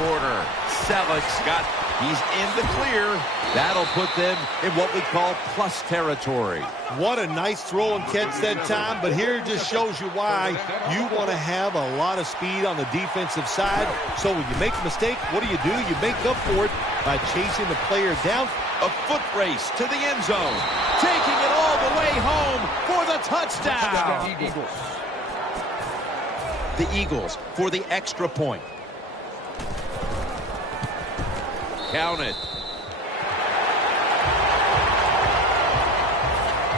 quarter. He's in the clear. That'll put them in what we call plus territory. What a nice throw and catch that time, but here it just shows you why you want to have a lot of speed on the defensive side. So when you make a mistake, what do? You make up for it by chasing the player down. A foot race to the end zone. Taking it all the way home for the touchdown. The Eagles for the extra point. Counted.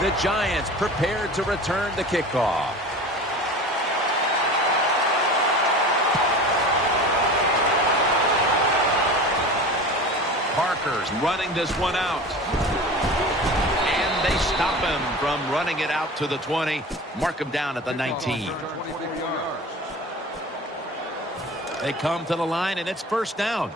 The Giants prepared to return the kickoff. Parker's running this one out. And they stop him from running it out to the 20. Mark him down at the 19. They come to the line, and it's first down.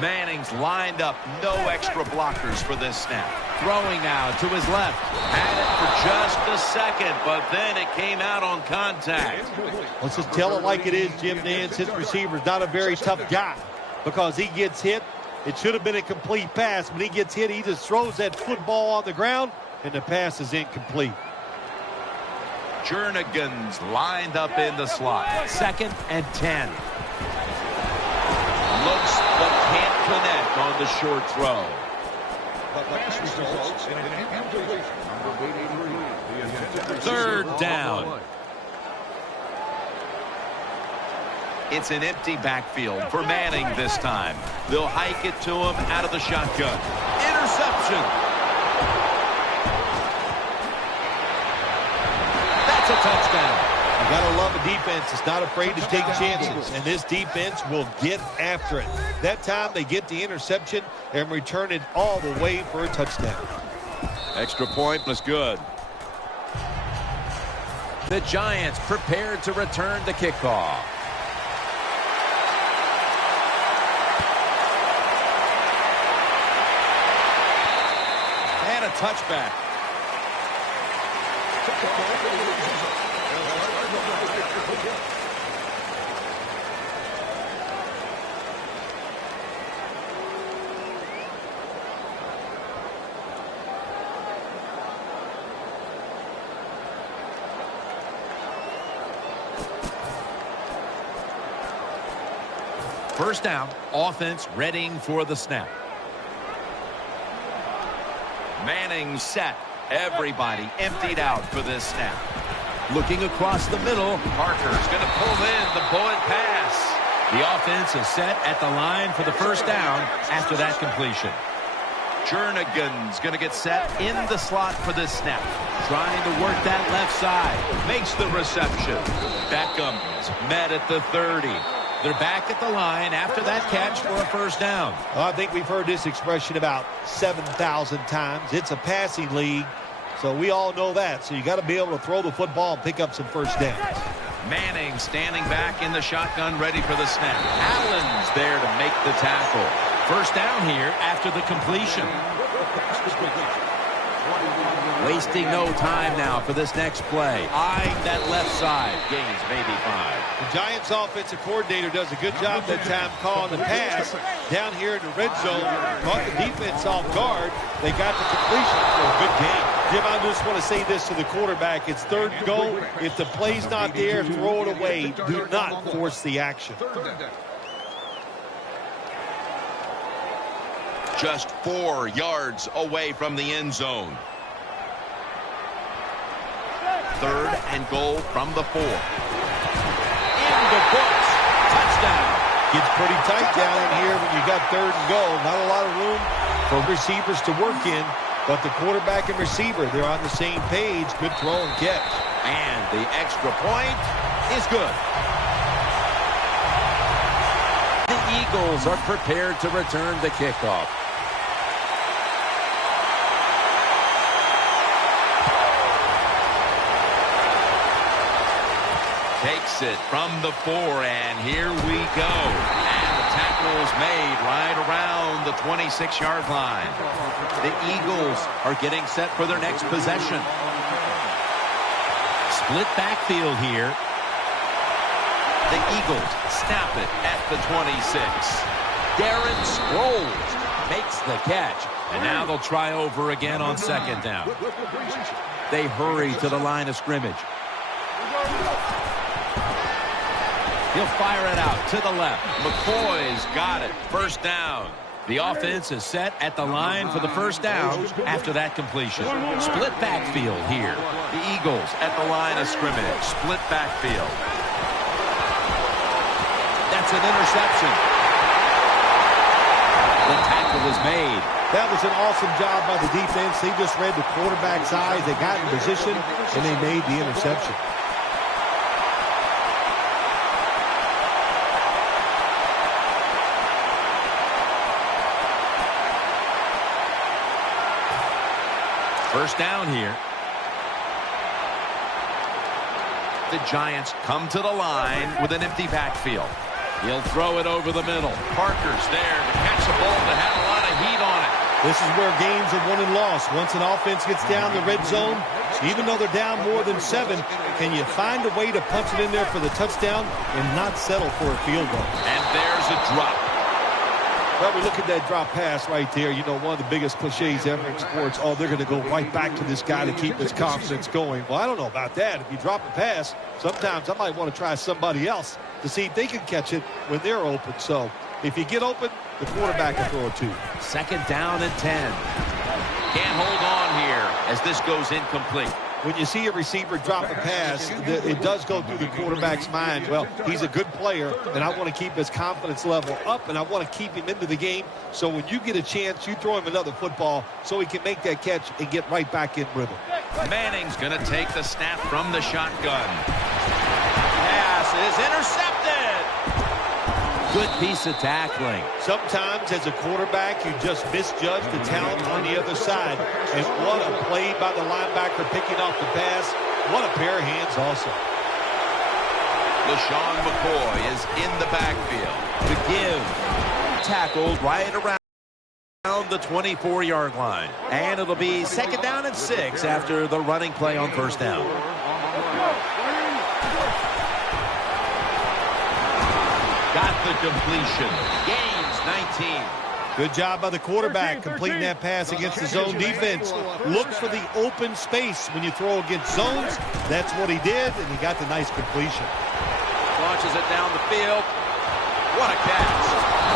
Manning's lined up. No extra blockers for this snap. Throwing now to his left. Had it for just a second, but then it came out on contact. Let's just tell it like it is, Jim Nance. His receiver's not a very tough guy because he gets hit. It should have been a complete pass. When he gets hit, he just throws that football on the ground, and the pass is incomplete. Jernigan's lined up in the slot. 2nd and 10. Looks but can't connect on the short throw. Third down. It's an empty backfield for Manning this time. They'll hike it to him out of the shotgun. Interception. That's a touchdown. You got to love a defense that's not afraid to take chances, and this defense will get after it. That time they get the interception and return it all the way for a touchdown. Extra point was good. The Giants prepared to return the kickoff. And a touchback. First down, offense readying for the snap. Manning set. Everybody emptied out for this snap. Looking across the middle, Parker's going to pull in the bullet pass. The offense is set at the line for the first down after that completion. Jernigan's going to get set in the slot for this snap. Trying to work that left side. Makes the reception. Beckham's met at the 30. They're back at the line after that catch for a first down. Well, I think we've heard this expression about 7,000 times. It's a passing league, so we all know that. So you got to be able to throw the football and pick up some first downs. Manning standing back in the shotgun, ready for the snap. Allen's there to make the tackle. First down here after the completion. Wasting no time now for this next play. Eyeing that left side. Gains maybe 5. The Giants offensive coordinator does a good job that time calling the pass down here in the red zone. Caught the defense off guard. They got the completion for a good game. Jim, I just want to say this to the quarterback. It's 3rd and goal. If the play's not there, throw it away. Do not force the action. Just 4 yards away from the end zone. 3rd and goal from the 4. In the books. Touchdown. Gets pretty tight down in here when you got 3rd and goal. Not a lot of room for receivers to work in, but the quarterback and receiver, they're on the same page. Good throw and catch. And the extra point is good. The Eagles are prepared to return the kickoff. Takes it from the 4, and here we go. And the tackle's made right around the 26-yard line. The Eagles are getting set for their next possession. Split backfield here. The Eagles snap it at the 26. Darren Sproles makes the catch. And now they'll try over again on second down. They hurry to the line of scrimmage. He'll fire it out to the left. McCoy's got it. First down. The offense is set at the line for the first down after that completion. Split backfield here. The Eagles at the line of scrimmage. Split backfield. That's an interception. The tackle is made. That was an awesome job by the defense. They just read the quarterback's eyes. They got in position, and they made the interception. First down here. The Giants come to the line with an empty backfield. He'll throw it over the middle. Parker's there to catch the ball that had a lot of heat on it. This is where games are won and lost. Once an offense gets down the red zone, even though they're down more than 7, can you find a way to punch it in there for the touchdown and not settle for a field goal? And there's a drop. Well, we look at that drop pass right there. You know, one of the biggest cliches ever in sports. Oh, they're going to go right back to this guy to keep his confidence going. Well, I don't know about that. If you drop a pass, sometimes I might want to try somebody else to see if they can catch it when they're open. So if you get open, the quarterback can throw it to you. Second down and 10. Can't hold on here as this goes incomplete. When you see a receiver drop a pass, it does go through the quarterback's mind. Well, he's a good player, and I want to keep his confidence level up, and I want to keep him into the game. So when you get a chance, you throw him another football so he can make that catch and get right back in rhythm. Manning's going to take the snap from the shotgun. Pass is intercepted. Good piece of tackling. Sometimes as a quarterback, you just misjudge the talent on the other side. And what a play by the linebacker picking off the pass. What a pair of hands also. LaShawn McCoy is in the backfield. To give. Tackled right around the 24-yard line. And it'll be second down and 6 after the running play on first down. Got the completion. Gains 19. Good job by the quarterback completing that pass against the zone defense. Look for the open space when you throw against zones. That's what he did, and he got the nice completion. Launches it down the field. What a catch.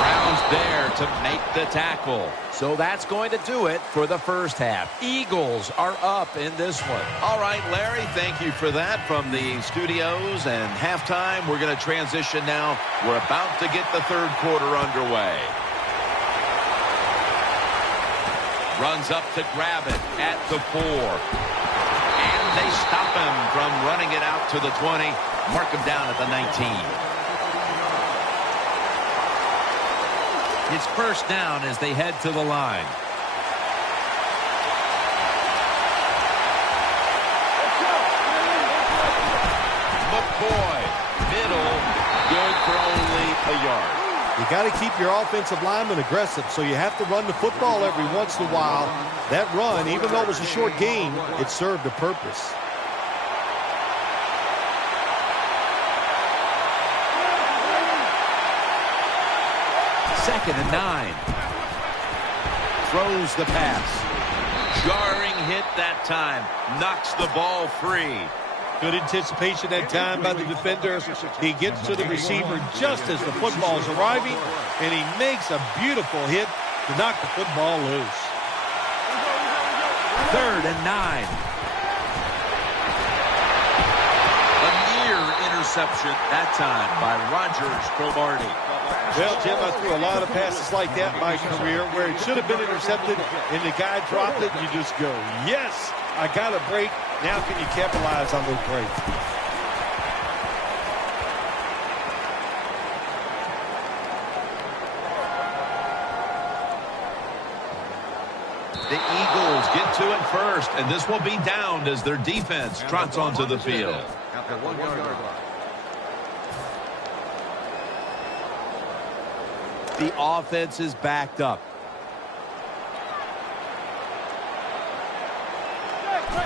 Brown's there to make the tackle. So that's going to do it for the first half. Eagles are up in this one. All right, Larry, thank you for that from the studios and halftime. We're going to transition now. We're about to get the third quarter underway. Runs up to grab it at the 4. And they stop him from running it out to the 20. Mark him down at the 19. It's first down as they head to the line. McCoy, middle, good for only a yard. You got to keep your offensive lineman aggressive, so you have to run the football every once in a while. That run, even though it was a short game, it served a purpose. Second and 9. Throws the pass. Jarring hit that time. Knocks the ball free. Good anticipation that time by the defender. He gets to the receiver just as the football's arriving, and he makes a beautiful hit to knock the football loose. Third and 9. A near interception that time by Rogers Cromartie. Well, Jim, I threw a lot of passes like that in my career where it should have been intercepted, and the guy dropped it, and you just go, yes, I got a break. Now can you capitalize on those breaks? The Eagles get to it first, and this will be downed as their defense trots onto the field. The offense is backed up.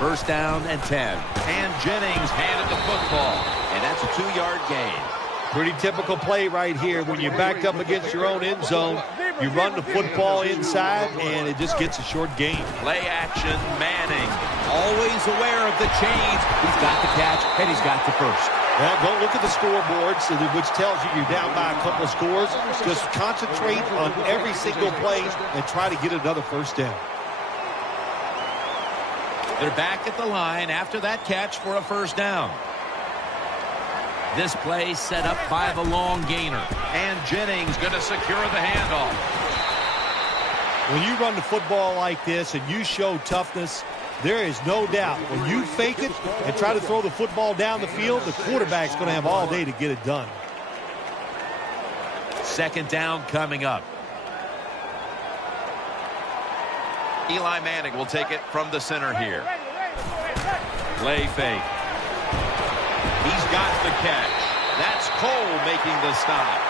First down and 10. And Jennings handed the football. And that's a 2-yard gain. Pretty typical play right here. When you're backed up against your own end zone, you run the football inside, and it just gets a short gain. Play action, Manning. Always aware of the change. He's got the catch, and he's got the first. Well, don't look at the scoreboard, which tells you you're down by a couple of scores. Just concentrate on every single play and try to get another first down. They're back at the line after that catch for a first down. This play set up by the long gainer. And Jennings going to secure the handoff. When you run the football like this and you show toughness, there is no doubt when you fake it and try to throw the football down the field, the quarterback's going to have all day to get it done. Second down coming up. Eli Manning will take it from the center here. Play fake. He's got the catch. That's Cole making the stop.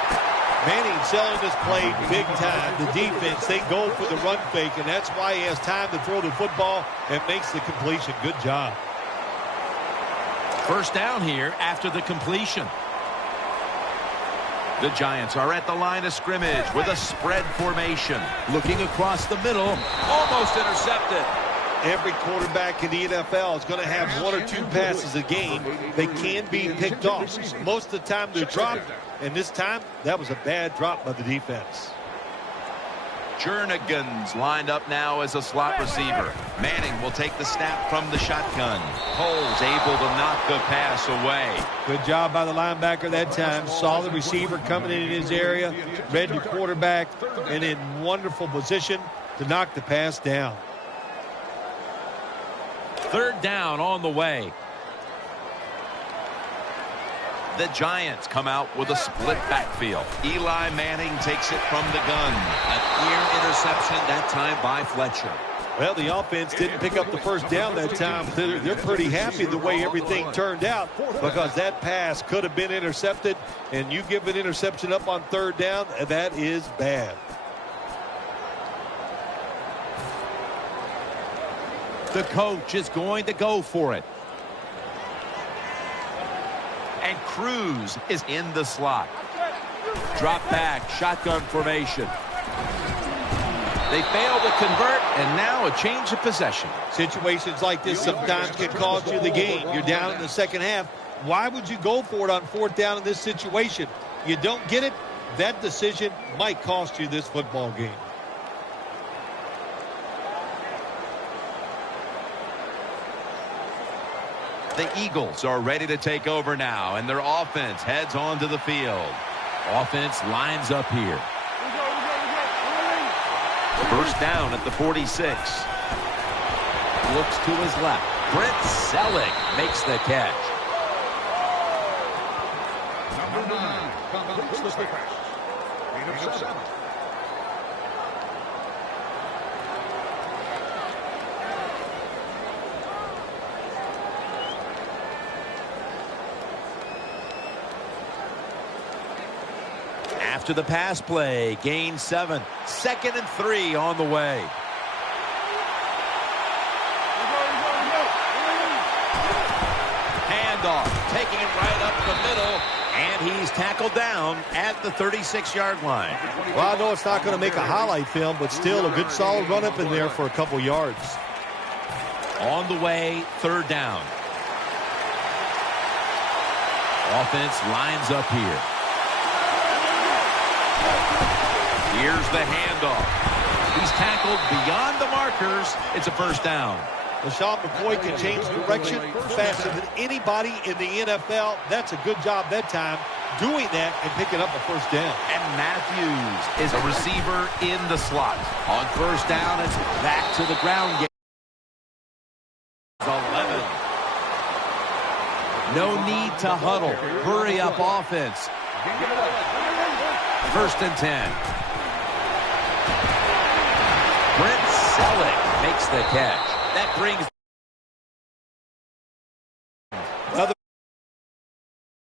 Manning selling this play big time. The defense, they go for the run fake, and that's why he has time to throw the football and makes the completion. Good job. First down here after the completion. The Giants are at the line of scrimmage with a spread formation. Looking across the middle, almost intercepted. Every quarterback in the NFL is going to have one or two passes a game. They can be picked off. Most of the time they're dropped, and this time that was a bad drop by the defense. Jernigan's lined up now as a slot receiver. Manning will take the snap from the shotgun. Cole's able to knock the pass away. Good job by the linebacker that time. Saw the receiver coming in his area, read the quarterback, and in wonderful position to knock the pass down. Third down on the way. The Giants come out with a split backfield. Eli Manning takes it from the gun. A clear interception that time by Fletcher. Well, the offense didn't pick up the first down that time. They're pretty happy the way everything turned out because that pass could have been intercepted, and you give an interception up on third down, that is bad. The coach is going to go for it. And Cruz is in the slot. Drop back, shotgun formation. They fail to convert, and now a change of possession. Situations like this sometimes can cost you the game. You're down in the second half. Why would you go for it on fourth down in this situation? You don't get it, that decision might cost you this football game. The Eagles are ready to take over now, and their offense heads onto the field. Offense lines up here. First down at the 46. Looks to his left. Brent Selleck makes the catch. Number 9 completes the pass. Gain of 7. After the pass play, gain 7. 2nd and 3 on the way. Handoff, taking it right up the middle, and he's tackled down at the 36-yard line. Well, I know it's not going to make a highlight film, but still a good solid run up in there for a couple yards. On the way, third down. Offense lines up here. Here's the handoff. He's tackled beyond the markers. It's a first down. LaShawn McCoy can change direction faster than anybody in the NFL. That's a good job that time, doing that and picking up a first down. And Matthews is a receiver in the slot. On first down, it's back to the ground game. 11. No need to huddle. Hurry up offense. First and 10. Brent Selleck makes the catch. That brings